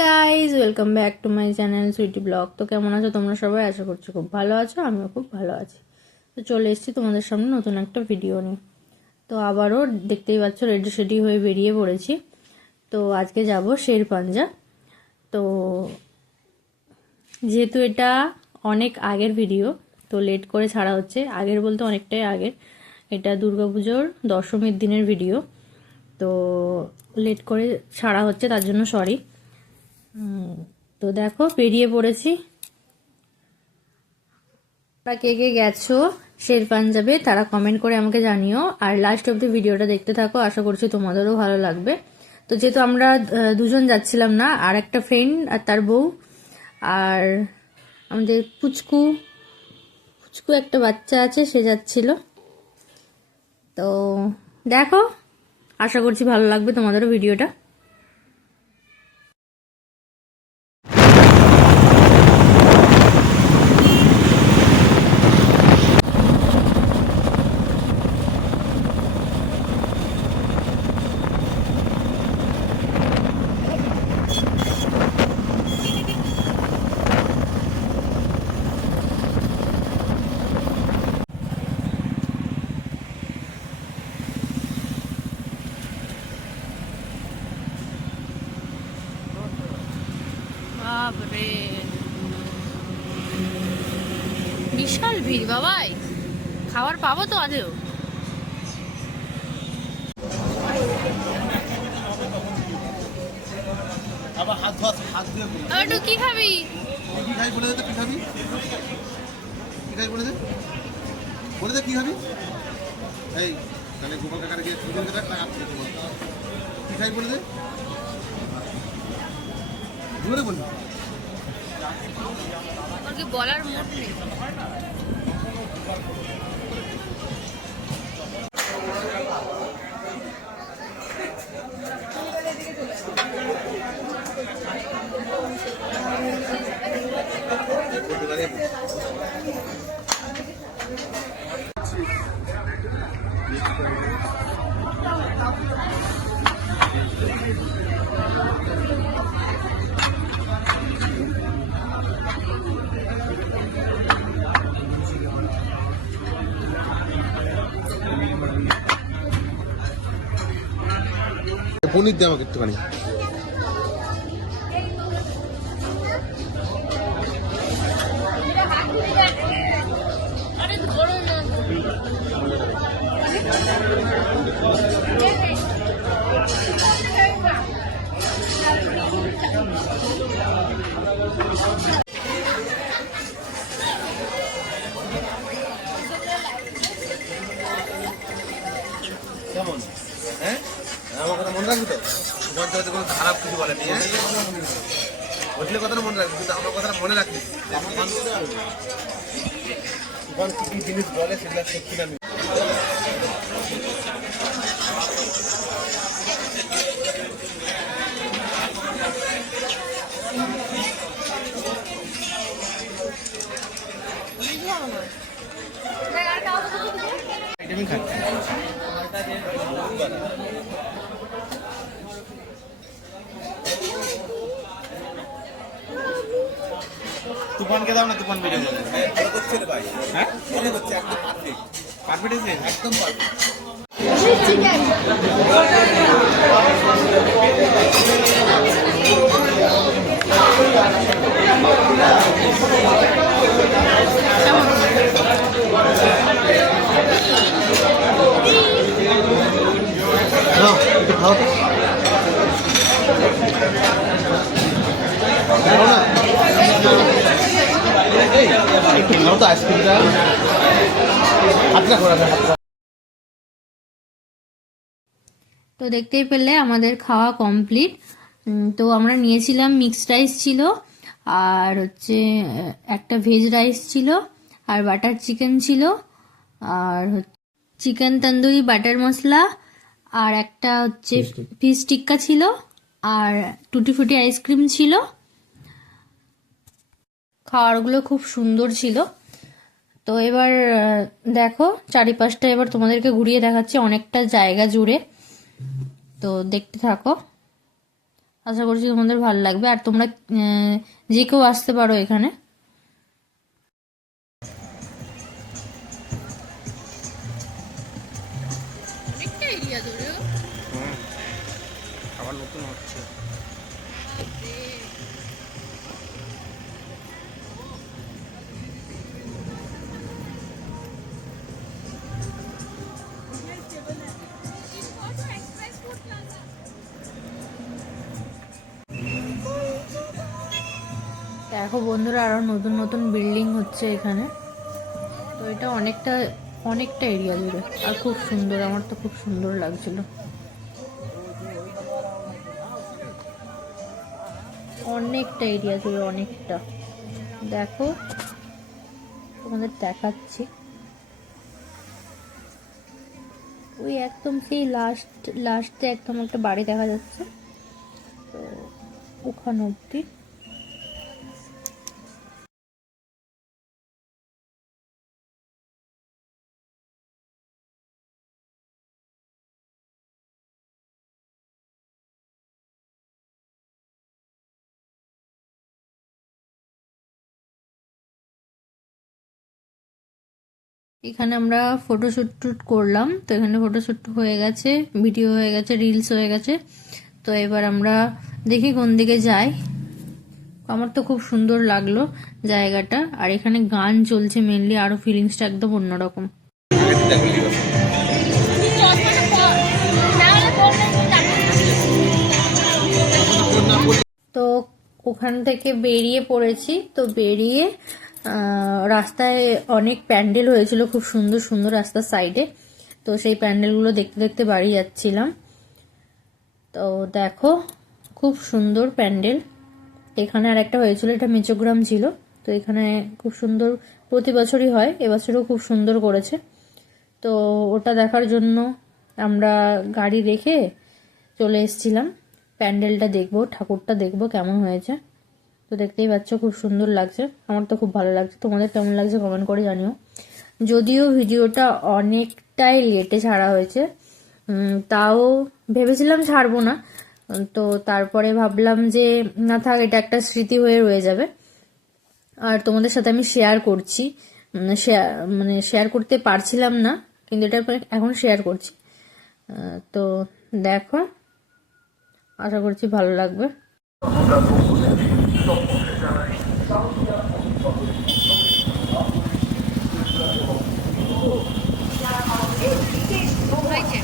Guys, welcome back to my channel sweety blog. তো কেমন আছো তোমরা সবাই? আশা করছি খুব ভালো আছো, আমিও খুব ভালো আছি। তো চলে এসেছি তোমাদের সামনে নতুন একটা ভিডিও নিয়ে। তো আবারও দেখতেই পাচ্ছ রেডি সেডি হয়ে বেরিয়ে পড়েছি। তো আজকে যাব শেরপাঞ্জা। তো যেহেতু এটা অনেক আগের ভিডিও, তো লেট করে ছাড়া হচ্ছে। আগের বলতে অনেকটাই আগের, এটা দুর্গাপুজোর দশমীর দিনের ভিডিও। তো লেট করে ছাড়া হচ্ছে, তার জন্য সরি। তো দেখো বেরিয়ে পড়েছি। তোমরা কে কে গেছো শেরপাঞ্জাবে তারা কমেন্ট করে আমাকে জানিও, আর লাস্ট অব্দি ভিডিওটা দেখতে থাকো, আশা করছি তোমাদেরও ভালো লাগবে। তো যেহেতু আমরা দুজন যাচ্ছিলাম না, আর একটা ফ্রেন্ড আর তার বউ, আর আমাদের পুচকু পুচকু একটা বাচ্চা আছে, সে যাচ্ছিল। তো দেখো, আশা করছি ভালো লাগবে তোমাদেরও ভিডিওটা। বাপরে, বিশাল ভিড় বাবাই। খাবার পাবো তো আজও? আবার হাত ধোয়া, হাত দিয়ে বলে আবার তুই কি খাবি? কি খাই বলে দে, তো কি খাবি? কি খাই বলে দে, বলে দে কি খাবি? এই তাহলে গোপাল কাকার গিয়ে তুই করে দেখ, টাকা দিয়ে দেবো। কি খাই বলে দে, জোরে বলবি। ওর কি বলার মুড নেই। পনির দে আমাকে একটুখানি। কেমন? হ্যাঁ, আমার কথা মনে রাখবি তো? তোমার তো কোনো খারাপ কিছু বলেনি, হ্যাঁ? বললে কথাটা মনে রাখবি, কিন্তু আমার কথাটা মনে রাখবি। তোমার কি কি জিনিস বলে সেগুলো সত্যি না। তুফানকে দাও না, তুফান ভিডিও বলে ভালো করছে রে ভাই। হ্যাঁ ভালো করছে, একদম পারফেক্ট। পারফেক্ট আছে, একদম পারফেক্ট। তো দেখতেই পেলে আমাদের খাওয়া কমপ্লিট। তো আমরা নিয়েছিলাম মিক্সড রাইস ছিল, আর হচ্ছে একটা ভেজ রাইস ছিল, আর বাটার চিকেন ছিল, আর চিকেন তন্দুরি বাটার মশলা, আর একটা হচ্ছে ফিশ টিক্কা ছিল, আর টুটি ফুটি আইসক্রিম ছিল। খাবারগুলো খুব সুন্দর ছিল। তো এবার দেখো চারিপাশটা এবার তোমাদেরকে ঘুরিয়ে দেখাচ্ছি, অনেকটা জায়গা জুড়ে। তো দেখতে থাকো, আশা করছি তোমাদের ভালো লাগবে, আর তোমরা যে কেউ আসতে পারো এখানে। অনেকটা এরিয়া ধরে আবার নতুন হচ্ছে। দেখো বন্ধুরা, আরো নতুন নতুন বিল্ডিং হচ্ছে এখানে। তো এটা অনেকটা এরিয়া জুড়ে, আর খুব সুন্দর, আমার তো খুব সুন্দর লাগছিল। অনেকটা এরিয়া জুড়ে, অনেকটা। দেখো তোমাদের দেখাচ্ছি, ওই একদম সেই লাস্টে একদম একটা বাড়ি দেখা যাচ্ছে, তো ওখান অব্দি। এখানে আমরা ফটোশ্যুট করলাম, তো এখানে ফটোশ্যুট হয়ে গেছে, ভিডিও হয়ে গেছে, রিলস হয়ে গেছে। তো এবার আমরা দেখি কোন দিকে যাই। আমার তো খুব সুন্দর লাগলো জায়গাটা, আর এখানে গান চলছে মেনলি, আরো ফিলিংসটা একদম অন্যরকম। তো ওখান থেকে বেরিয়ে পড়েছি, তো বেরিয়ে রাস্তায় অনেক প্যান্ডেল হয়েছিল, খুব সুন্দর সুন্দর রাস্তার সাইডে। তো সেই প্যান্ডেলগুলো দেখতে দেখতে বাড়ি যাচ্ছিলাম। তো দেখো খুব সুন্দর প্যান্ডেল। এখানে আর একটা হয়েছিল, এটা মেচোগ্রাম ছিল। তো এখানে খুব সুন্দর, প্রতি বছরই হয়, এবছরও খুব সুন্দর করেছে। তো ওটা দেখার জন্য আমরা গাড়ি রেখে চলে এসেছিলাম। প্যান্ডেলটা দেখবো, ঠাকুরটা দেখবো কেমন হয়েছে। তো দেখতেই পাচ্ছ খুব সুন্দর লাগছে, আমার তো খুব ভালো লাগছে। তোমাদের কেমন লাগছে কমেন্ট করে জানিও। যদিও ভিডিওটা অনেকটাই লেটে ছাড়া হয়েছে, তাও ভেবেছিলাম ছাড়বো না, তো তারপরে ভাবলাম যে না থাক, এটা একটা স্মৃতি হয়ে রয়ে যাবে। আর তোমাদের সাথে আমি শেয়ার করছি, শেয়ার করতে পারছিলাম না, কিন্তু এটা এখন শেয়ার করছি। তো দেখো, আশা করছি ভালো লাগবে। হয়েছে